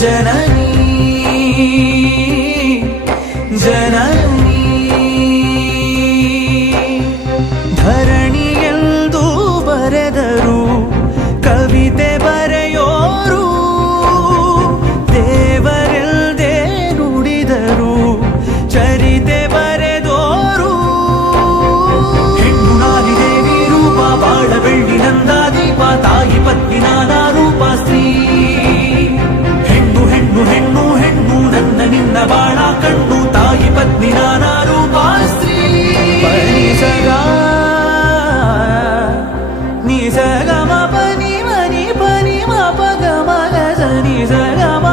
ಜನನಿ ಜನನಿ ಧರಣಿಯೆಂದು ಬರೆದರು ಕವಿತೆ ಬರೆಯೋರು ದೇವರೆಲ್ಲದೆ ನುಡಿದರು ಚರಿತೆ ಬರೆದೋರು ಹೆಣ್ಣು ನಾರಿ ದೇವಿ ರೂಪ ಬಾಳ ನಂದಾದೀಪ ತಾಯಿ ಪತ್ನಿನಾದ ग म प नि म नि प नि म प ग म ग ज नि ज ग म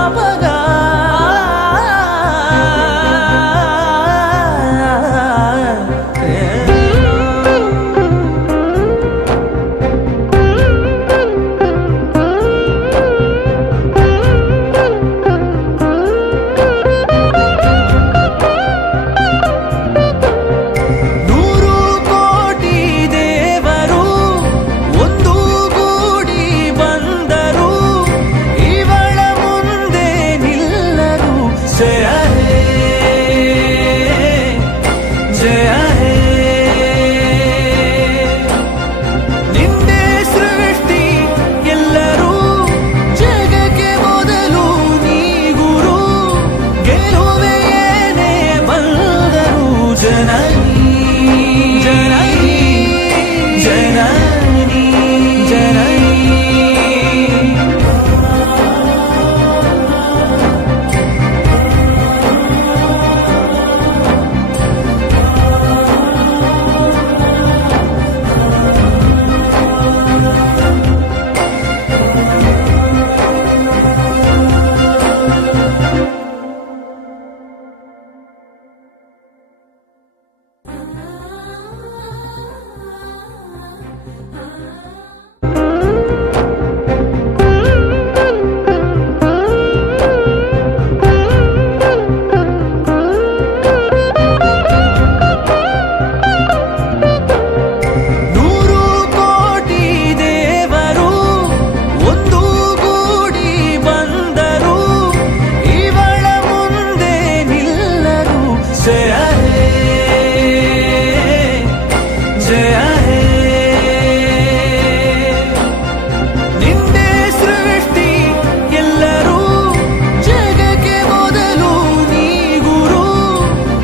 trên anh.